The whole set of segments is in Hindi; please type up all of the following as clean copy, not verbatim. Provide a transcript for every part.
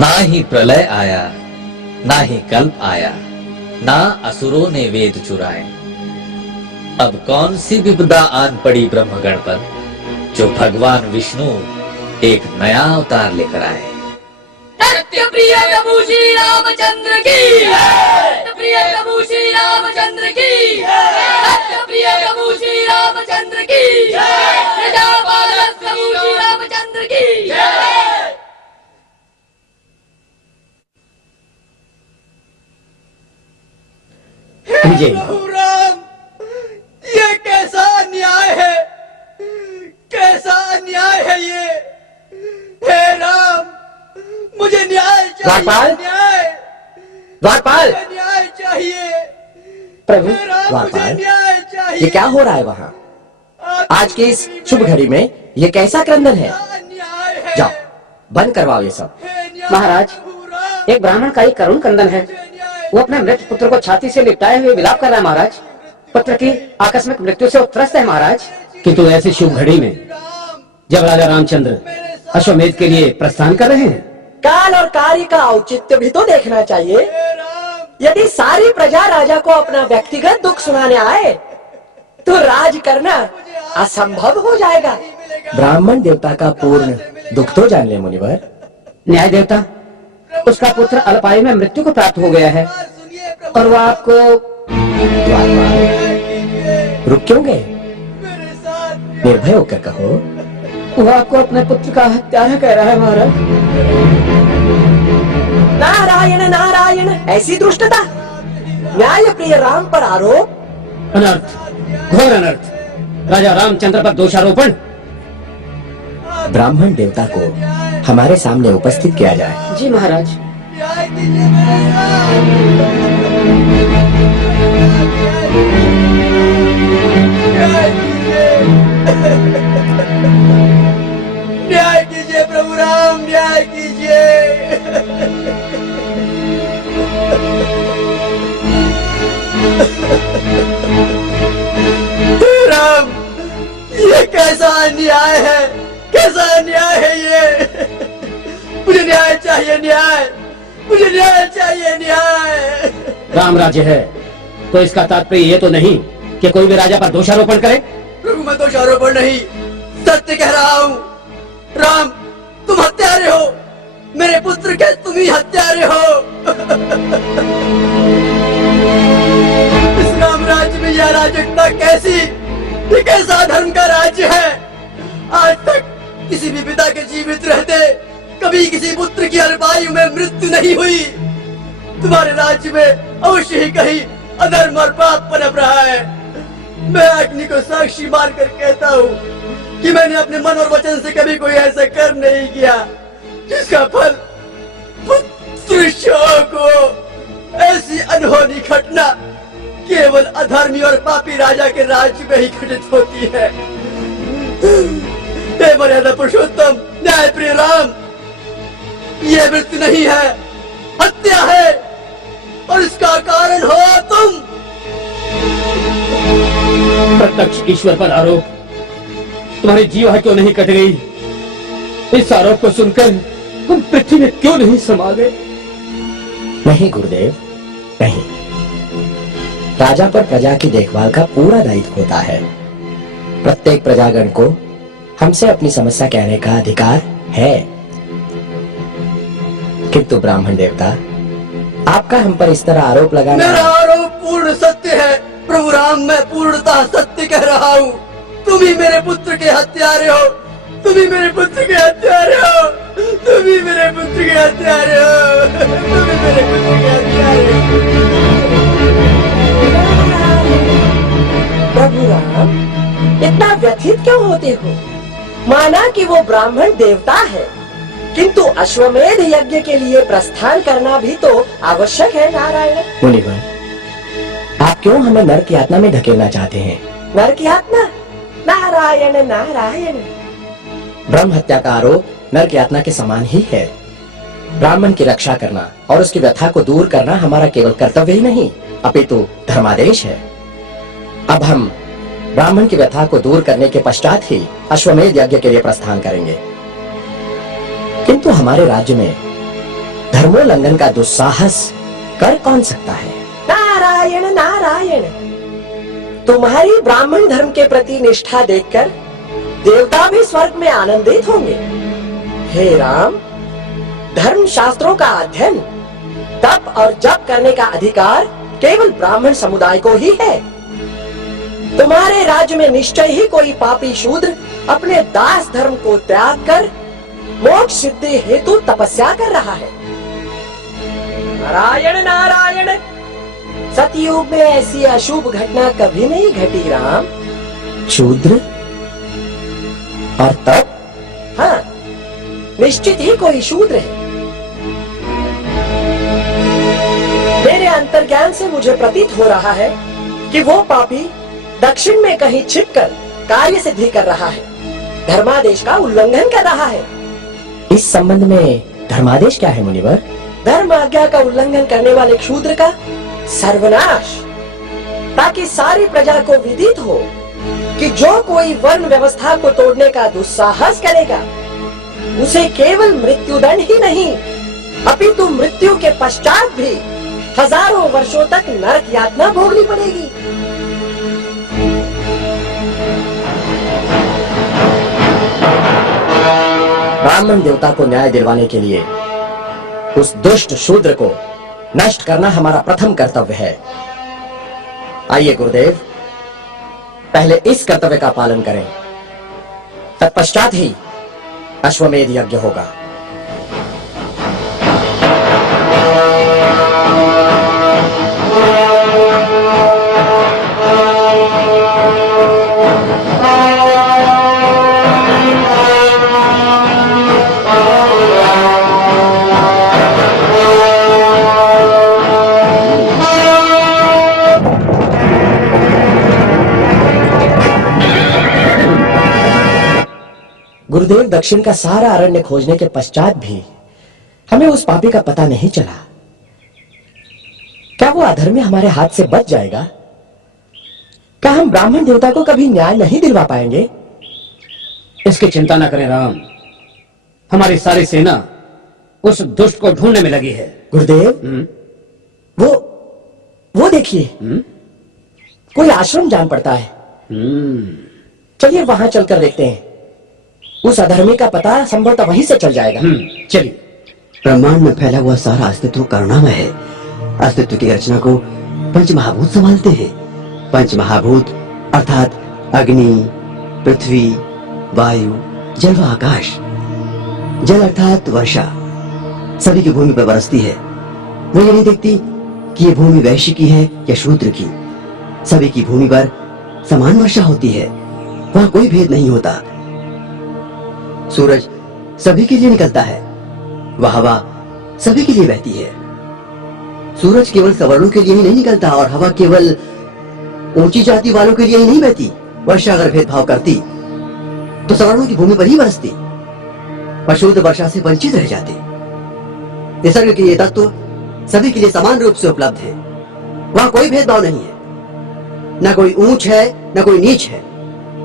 ना ही प्रलय आया, ना ही कल्प आया, ना असुरों ने वेद चुराए। अब कौन सी विपदा आन पड़ी ब्रह्मगण पर, जो भगवान विष्णु एक नया अवतार लेकर आए। सत्य प्रिय प्रभु श्री रामचंद्र की, सत्य प्रिय प्रभु श्री रामचंद्र की, सत्य प्रिय प्रभु श्री रामचंद्र की, प्रजापालक प्रभु श्री रामचंद्र की। विजय प्रभु राम, ये कैसा अन्याय है, कैसा अन्याय है ये। हे राम, मुझे न्याय चाहिए, द्वारपाल, न्याय, द्वारपाल, मुझे न्याय चाहिए प्रभु हे राम, मुझे द्वारपाल, न्याय चाहिए। ये क्या हो रहा है वहाँ? आज की इस शुभ घड़ी में ये कैसा क्रंदन है? अन्याय है। जाओ बंद करवाओ ये सब। हे न्याय महाराज, प्रभु राम, एक ब्राह्मण का एक करुण क्रंदन है। वो अपने मृत पुत्र को छाती से लिपटाए हुए विलाप कर रहा है महाराज। पुत्र की आकस्मिक मृत्यु से त्रस्त है महाराज। किंतु ऐसी शुभ घड़ी में जब राजा रामचंद्र अश्वमेध के लिए प्रस्थान कर रहे हैं, काल और कार्य का औचित्य भी तो देखना चाहिए। हे राम, यदि सारी प्रजा राजा को अपना व्यक्तिगत दुख सुनाने आए तो राज करना असंभव हो जाएगा। ब्राह्मण देवता का पूर्ण दुख तो जान ले मुनिवर। न्याय देवता, उसका पुत्र अल्पायु में मृत्यु को प्राप्त हो गया है सुनिए प्रभु, और वो आपको रुक क्यों गए? मेरे साथ निर्भय होकर कहो। वो आपको अपने पुत्र का हत्यारा कह रहा है महाराज। नारायण नारायण, ऐसी दुष्टता! न्याय प्रिय राम पर आरोप। अनर्थ, घोर अनर्थ। राजा रामचंद्र पर दोषारोपण। ब्राह्मण देवता को हमारे सामने उपस्थित किया जाए। जी महाराज। न्याय दीजिए मेरे साथ। न्याय कीजिए, न्याय कीजिए प्रभु राम, न्याय कीजिए। हे राम, ये कैसा अन्याय है, कैसा अन्याय है ये। मुझे न्याय चाहिए, न्याय, मुझे न्याय चाहिए, न्याय। राम राज्य है तो इसका तात्पर्य ये तो नहीं कि कोई भी राजा पर दोषारोपण करे। प्रभु, मैं दोषारोपण नहीं, सत्य कह रहा हूँ। राम, तुम हत्यारे हो, मेरे पुत्र के तुम ही हत्यारे हो। इस राम राज्य में यह राजकता कैसी, ये कैसा धर्म का राज्य है। आज तक किसी भी पिता के जीवित रहते कभी किसी पुत्र की अल्पायु में मृत्यु नहीं हुई। तुम्हारे राज्य में अवश्य ही कहीं अधर्म और पाप पनप रहा है। मैं अग्नि को साक्षी मानकर कहता हूँ कि मैंने अपने मन और वचन से कभी कोई ऐसा कर्म नहीं किया जिसका फल पुत्र शोक हो। ऐसी अनहोनी घटना केवल अधर्मी और पापी राजा के राज्य में ही घटित होती है। हे मर्यादा पुरुषोत्तम, न्याय प्रिय राम, यह मृत्यु नहीं है, हत्या है, और इसका कारण हो तुम। प्रत्यक्ष ईश्वर पर आरोप, तुम्हारी जीवा क्यों नहीं कट गई? इस आरोप को सुनकर तुम पृथ्वी में क्यों नहीं समा गए? नहीं गुरुदेव, नहीं। राजा पर प्रजा की देखभाल का पूरा दायित्व होता है। प्रत्येक प्रजागण को हमसे अपनी समस्या कहने का अधिकार है। किंतु ब्राह्मण देवता, आपका हम पर इस तरह आरोप लगाना। मेरा आरोप पूर्ण सत्य है प्रभु राम, मैं पूर्णतः सत्य कह रहा हूँ। तुम ही मेरे पुत्र के हत्यारे हो, तुम ही मेरे पुत्र के हत्यारे हो, तुम ही मेरे पुत्र के हत्यारे हो, तुम ही मेरे पुत्र के हत्यारे हो। प्रभु राम, इतना व्यथित क्यों होते हो? माना कि वो ब्राह्मण देवता है, किंतु अश्वमेध यज्ञ के लिए प्रस्थान करना भी तो आवश्यक है। नारायण मुनिवर, आप क्यों हमें नरक यातना में धकेलना चाहते हैं? नरक यातना? नारायण नारायण, ब्रह्म हत्या का आरोप नरक यातना के समान ही है। ब्राह्मण की रक्षा करना और उसकी व्यथा को दूर करना हमारा केवल कर्तव्य ही नहीं अपितु धर्मादेश है। अब हम ब्राह्मण की व्यथा को दूर करने के पश्चात ही अश्वमेध यज्ञ के लिए प्रस्थान करेंगे। किंतु हमारे राज्य में धर्मोल्लंघन का दुस्साहस कर कौन सकता है? नारायण नारायण, तुम्हारी ब्राह्मण धर्म के प्रति निष्ठा देखकर देवता भी स्वर्ग में आनंदित होंगे। हे राम, धर्म शास्त्रों का अध्ययन, तप और जप करने का अधिकार केवल ब्राह्मण समुदाय को ही है। तुम्हारे राज्य में निश्चय ही कोई पापी शूद्र अपने दास धर्म को त्याग कर मोक्ष सिद्धि हेतु तपस्या कर रहा है। नारायण नारायण, सतयुग में ऐसी अशुभ घटना कभी नहीं घटी राम। शूद्र और तप? हाँ, निश्चित ही कोई शूद्र है। मेरे अंतर्ज्ञान से मुझे प्रतीत हो रहा है कि वो पापी दक्षिण में कहीं छिपकर कार्य सिद्धि कर रहा है, धर्मादेश का उल्लंघन कर रहा है। इस संबंध में धर्मादेश क्या है मुनिवर? धर्म आज्ञा का उल्लंघन करने वाले शूद्र का सर्वनाश, ताकि सारी प्रजा को विदित हो कि जो कोई वर्ण व्यवस्था को तोड़ने का दुस्साहस करेगा उसे केवल मृत्युदंड ही नहीं अपितु मृत्यु के पश्चात भी हजारों वर्षों तक नरक यातना भोगनी पड़ेगी। ब्राह्मण देवता को न्याय दिलवाने के लिए उस दुष्ट शूद्र को नष्ट करना हमारा प्रथम कर्तव्य है। आइए गुरुदेव, पहले इस कर्तव्य का पालन करें, तत्पश्चात ही अश्वमेध यज्ञ होगा। गुरुदेव, दक्षिण का सारा अरण्य खोजने के पश्चात भी हमें उस पापी का पता नहीं चला। क्या वो अधर्मी हमारे हाथ से बच जाएगा? क्या हम ब्राह्मण देवता को कभी न्याय नहीं दिलवा पाएंगे? इसकी चिंता न करें राम, हमारी सारी सेना उस दुष्ट को ढूंढने में लगी है। गुरुदेव, वो देखिए, कोई आश्रम जान पड़ता है। चलिए वहां चलकर देखते हैं, उस अधर्मी का पता संभवतः वहीं से चल जाएगा। चलिए। ब्रह्मांड में फैला हुआ सारा अस्तित्व करुणामय है। अस्तित्व की रचना को पंच महाभूत संभालते हैं। पंच महाभूत अर्थात अग्नि, पृथ्वी, वायु, जल व आकाश। जल अर्थात वर्षा सभी की भूमि पर बरसती है। वो ये नहीं देखती कि ये भूमि वैश्य की है या शूद्र की। सभी की भूमि पर समान वर्षा होती है, वहां कोई भेद नहीं होता। सूरज सभी के लिए निकलता है, वह हवा सभी के लिए बहती है। सूरज केवल सवर्णों के लिए ही नहीं निकलता और हवा केवल ऊंची जाति वालों के लिए ही नहीं बहती। वर्षा अगर भेदभाव करती तो सवर्णों की भूमि पर ही बरसती और शूद्र वर्षा से वंचित रह जाते। निसर्ग के ये तत्व सभी के लिए समान रूप से उपलब्ध है, वहां कोई भेदभाव नहीं है। न कोई ऊंच है न कोई नीच है।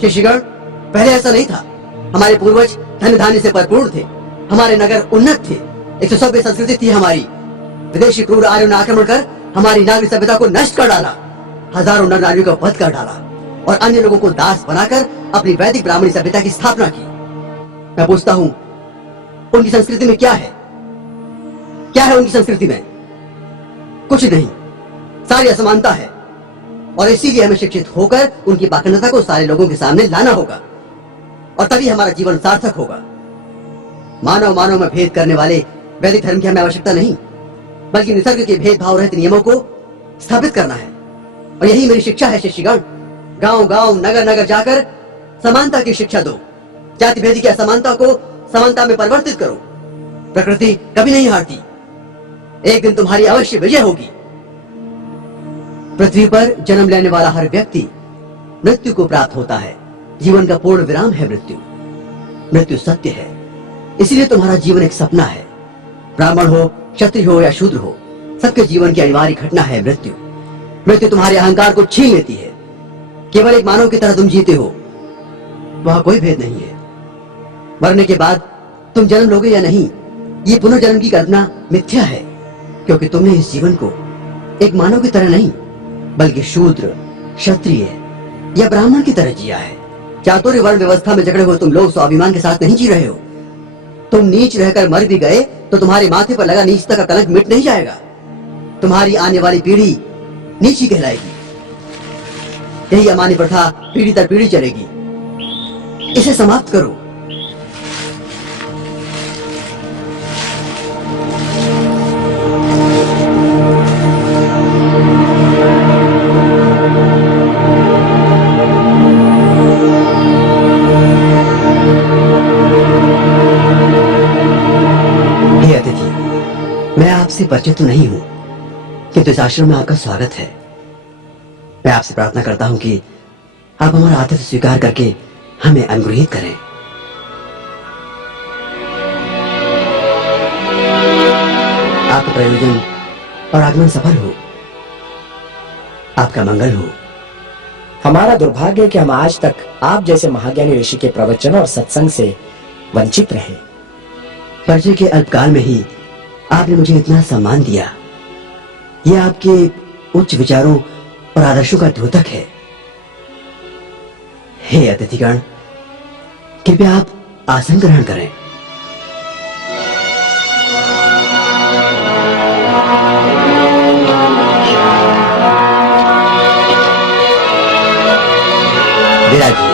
शिष्यगण, पहले ऐसा नहीं था। हमारे पूर्वज धन धान्य से भरपूर थे, हमारे नगर उन्नत थे, एक सभ्य संस्कृति थी हमारी। विदेशी क्रूर आर्यों ने आक्रमण कर हमारी नागरिक सभ्यता को नष्ट कर डाला, हजारों नर नारियों का वध कर डाला और अन्य लोगों को दास बनाकर अपनी वैदिक ब्राह्मणी सभ्यता की स्थापना की। मैं पूछता हूँ, उनकी संस्कृति में क्या है? क्या है उनकी संस्कृति में? कुछ नहीं, सारी असमानता है। और इसीलिए हमें शिक्षित होकर उनकी पाखंडता को सारे लोगों के सामने लाना होगा और तभी हमारा जीवन सार्थक होगा। मानव मानव में भेद करने वाले वैदिक धर्म की हमें आवश्यकता नहीं, बल्कि निसर्ग के भेदभाव रहित नियमों को स्थापित करना है। और यही मेरी शिक्षा है शिष्यगण। गांव गांव नगर नगर जाकर समानता की शिक्षा दो। जाति भेद की असमानता को समानता में परिवर्तित करो। प्रकृति कभी नहीं हारती, एक दिन तुम्हारी अवश्य विजय होगी। पृथ्वी पर जन्म लेने वाला हर व्यक्ति मृत्यु को प्राप्त होता है। जीवन का पूर्ण विराम है मृत्यु। मृत्यु सत्य है, इसलिए तुम्हारा जीवन एक सपना है। ब्राह्मण हो, क्षत्रिय हो या शूद्र हो, सबके जीवन की अनिवार्य घटना है मृत्यु। मृत्यु तुम्हारे अहंकार को छीन लेती है। केवल एक मानव की तरह तुम जीते हो, वहां कोई भेद नहीं है। मरने के बाद तुम जन्म लोगे या नहीं, ये पुनर्जन्म की कल्पना मिथ्या है, क्योंकि तुमने इस जीवन को एक मानव की तरह नहीं बल्कि शूद्र, क्षत्रिय या ब्राह्मण की तरह जिया है। चातुर्य वर्ण व्यवस्था में जकड़े हुए तुम लोग स्वाभिमान के साथ नहीं जी रहे हो। तुम नीच रहकर मर भी गए तो तुम्हारे माथे पर लगा नीचता का कलंक मिट नहीं जाएगा। तुम्हारी आने वाली पीढ़ी नीची कहलाएगी। यही अमान्य प्रथा पीढ़ी दर पीढ़ी चलेगी। इसे समाप्त करो। हे अतिथि, मैं आपसे परिचित तो नहीं हूं, किंतु इस आश्रम में आपका स्वागत है। मैं आपसे प्रार्थना करता हूं कि आप हमारा आतिथ्य स्वीकार करके हमें अनुग्रहित करें। आपका प्रयोजन और आगमन सफल हो। आपका मंगल हो। हमारा दुर्भाग्य है कि हम आज तक आप जैसे महाज्ञानी ऋषि के प्रवचन और सत्संग से वंचित रहे। परिचय के अल्पकाल में ही आपने मुझे इतना सम्मान दिया। यह आपके उच्च विचारों और आदर्शों का द्योतक है। हे अतिथिगण, कृपया आप आसन ग्रहण करें। विराजिए।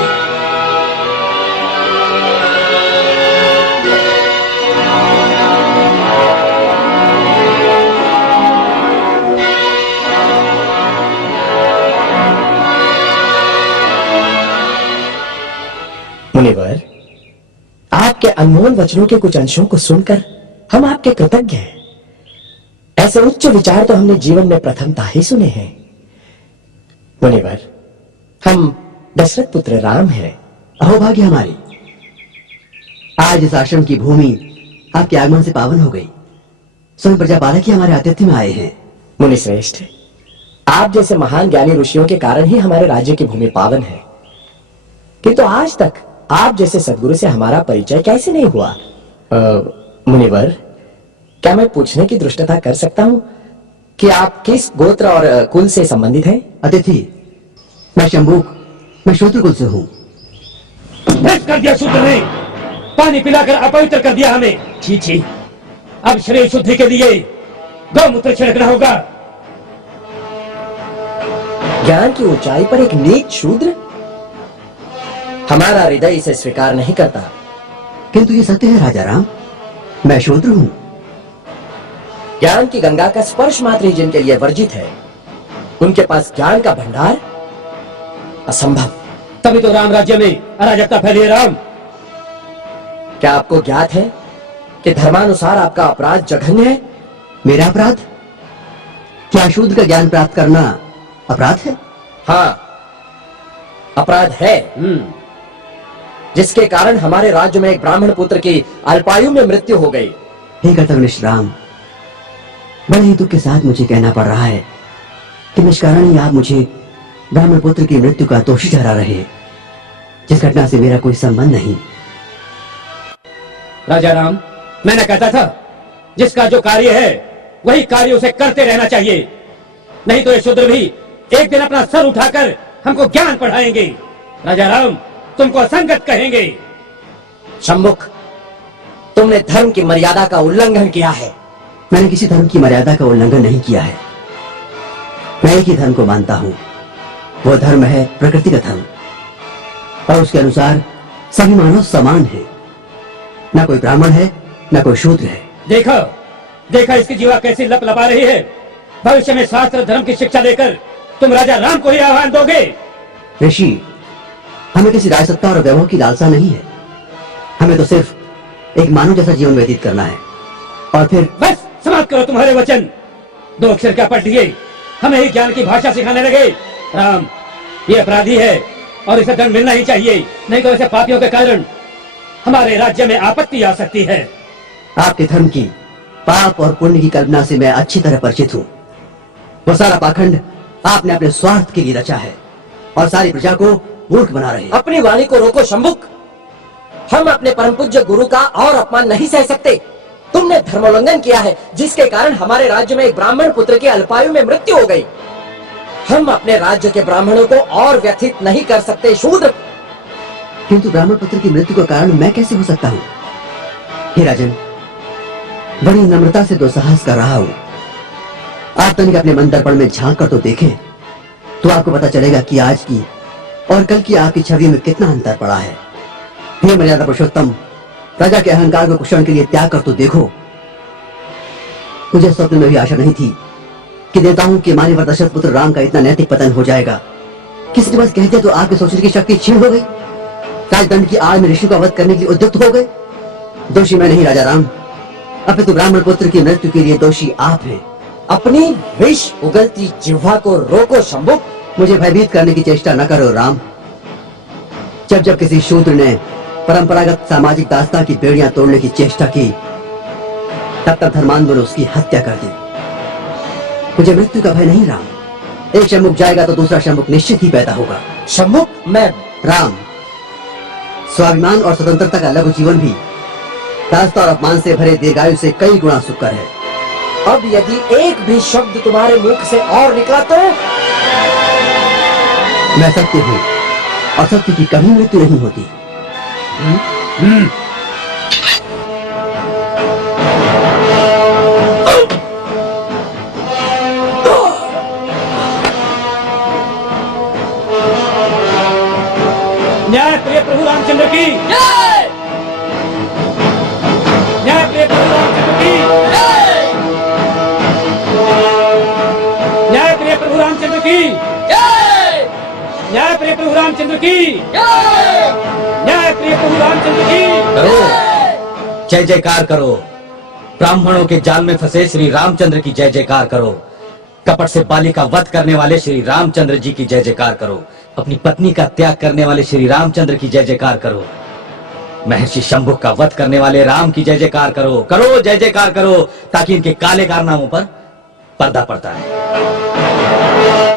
मुनिवर, आपके अनमोल वचनों के कुछ अंशों को सुनकर हम आपके कृतज्ञ हैं। ऐसे उच्च विचार तो हमने जीवन में प्रथमतः ही सुने हैं। मुनिवर, हम दशरथ पुत्र राम हैं। अहोभाग्य हमारी। आज इस आश्रम की भूमि आपके आगमन से पावन हो गई। स्वयं प्रजापालक ही हमारे आतिथ्य में आए हैं। मुनि श्रेष्ठ, आप जैसे महान ज्ञानी ऋषियों के कारण ही हमारे राज्य की भूमि पावन है, किंतु आज तक आप जैसे सद्गुरु से हमारा परिचय कैसे नहीं हुआ? मुनिवर, क्या मैं पूछने की दृष्टता कर सकता हूं कि आप किस गोत्र और कुल से संबंधित हैं? अतिथि, मैं शंभूक, मैं शूद्रकुल से हूँ। भ्रष्ट कर दिया शूद्र ने, पानी पिलाकर अपवित्र कर दिया हमें। छी छी, अब शरीर शुद्धि के लिए गौमूत्र छिड़कना होगा। ज्ञान की ऊंचाई पर एक नीच शूद्र? हमारा हृदय इसे स्वीकार नहीं करता। किंतु ये सत्य है राजा राम, मैं शूद्र हूँ। ज्ञान की गंगा का स्पर्श मात्र ही जिनके लिए वर्जित है, उनके पास ज्ञान का भंडार असंभव। तभी तो राम राज्य में अराजकता फैली है। राम, क्या आपको ज्ञात है कि धर्मानुसार आपका अपराध जघन्य है? मेरा अपराध? क्या शूद्र का ज्ञान प्राप्त करना अपराध है? हाँ, अपराध है, जिसके कारण हमारे राज्य में एक ब्राह्मण पुत्र की अल्पायु में मृत्यु हो गई। हे कर्तव्यनिष्ठ राम, बड़े ही दुख के साथ मुझे कहना पड़ रहा है कि निष्कारण ही आप मुझे ब्राह्मण पुत्र की मृत्यु का दोषी ठहरा रहे हैं, जिस घटना से मेरा कोई संबंध नहीं। राजा राम, मैंने कहता था जिसका जो कार्य है वही कार्य उसे करते रहना चाहिए, नहीं तो ये शूद्र भी एक दिन अपना सर उठाकर हमको ज्ञान पढ़ाएंगे। राजा राम, तुमको असंगत कहेंगे। शंभुक, तुमने धर्म की मर्यादा का उल्लंघन किया है। मैंने किसी धर्म की मर्यादा का उल्लंघन नहीं किया है। मैं एक ही धर्म को मानता हूँ। वो धर्म है प्रकृति का धर्म, और उसके अनुसार सभी मानव समान है। न कोई ब्राह्मण है, न कोई शूद्र है। देखा देखा इसकी जीवा कैसी लप लपा रही है। भविष्य में शास्त्र धर्म की शिक्षा देकर तुम राजा राम को ही आह्वान दोगे? ऋषि, हमें किसी राजसत्ता और वैभव की लालसा नहीं है। हमें तो सिर्फ एक मानव जैसा जीवन व्यतीत करना है, और फिर बस समाप्त करो तुम्हारे वचन। दो अक्षर क्या पढ़ दिए, हमें ही ज्ञान की भाषा सिखाने लगे। राम, ये अपराधी है और इसे दंड मिलना ही चाहिए, नहीं तो ऐसे पापियों के कारण हमारे राज्य में आपत्ति आ सकती है। आपके धर्म की पाप और पुण्य की कल्पना से मैं अच्छी तरह परिचित हूँ। वो सारा पाखंड आपने अपने स्वार्थ के लिए रचा है और सारी प्रजा को मूर्ख बना रहे हैं। अपनी वाणी को रोको शंभुक। हम अपने परम पूज्य गुरु का और अपमान नहीं सह सकते। तुमने धर्मोल्लंघन किया है, जिसके कारण हमारे राज्य में एक ब्राह्मण पुत्र की अल्पायु में मृत्यु हो गई। हम अपने राज्य के ब्राह्मणों को और व्यथित नहीं कर सकते शूद्र। किंतु ब्राह्मण पुत्र की मृत्यु का कारण मैं कैसे हो सकता हूँ? हे राजन, बड़ी नम्रता से दुस्साहस कर रहा हूँ। आप तनिक अपने मन दर्पण में झांक कर तो देखें, तो आपको पता चलेगा कि आज की और कल की आपकी छवि में कितना अंतर पड़ा है। हे मर्यादा पुरुषोत्तम, प्रजा के अहंकार को कुशल के लिए त्याग कर तो देखो। मुझे स्वप्न में भी आशा नहीं थी कि देवताओं के मान्यवर दशरथ पुत्र राम का इतना नैतिक पतन हो जाएगा। किसी ने बस कह दिया तो आपके सोचने की शक्ति क्षीण हो गई। राजदंड की आड़ में ऋषि का वध करने के लिए उद्युक्त हो गए। दोषी मैं नहीं राजा राम, अपितु ब्राह्मण पुत्र की मृत्यु के लिए दोषी आप हैं। अपनी विष उगलती जिह्वा को रोको शंभु। मुझे भयभीत करने की चेष्टा न करो राम। जब जब किसी शूद्र ने परंपरागत सामाजिक दास्तां की बेड़ियां तोड़ने की चेष्टा की, तब तक धर्मांधों ने उसकी हत्या कर दी। मुझे मृत्यु का भय नहीं राम। एक शंभुक जाएगा तो दूसरा शंभुक निश्चित ही पैदा होगा। शंभु, मैं राम, स्वाभिमान और स्वतंत्रता का लघु जीवन भी दास्ता और अपमान से भरे दीर्घायु से कई गुना सुखकर है। अब यदि एक भी शब्द तुम्हारे मुख से और निकला तो मैं सत्य हूँ और सत्य की कभी मृत्यु नहीं होती। न्याय प्रिय प्रभु रामचंद्र की, जय न्याय प्रिय प्रभु रामचंद्र की, न्याय प्रिय प्रभु रामचंद्र की, जय न्याय प्रिय प्रभु रामचंद्र की, जय न्याय प्रिय प्रभु रामचंद्र की। करो, जय जयकार करो। ब्राह्मणों के जाल में फंसे श्री रामचंद्र की जय जयकार करो। कपट से बाली का वध करने वाले श्री रामचंद्र जी की जय जयकार करो। अपनी पत्नी का त्याग करने वाले श्री रामचंद्र की जय जयकार करो। महर्षि शंभुक का वध करने वाले राम की जय जयकार करो। करो, जय जयकार करो, ताकि इनके काले कारनामों पर पर्दा पड़ता है।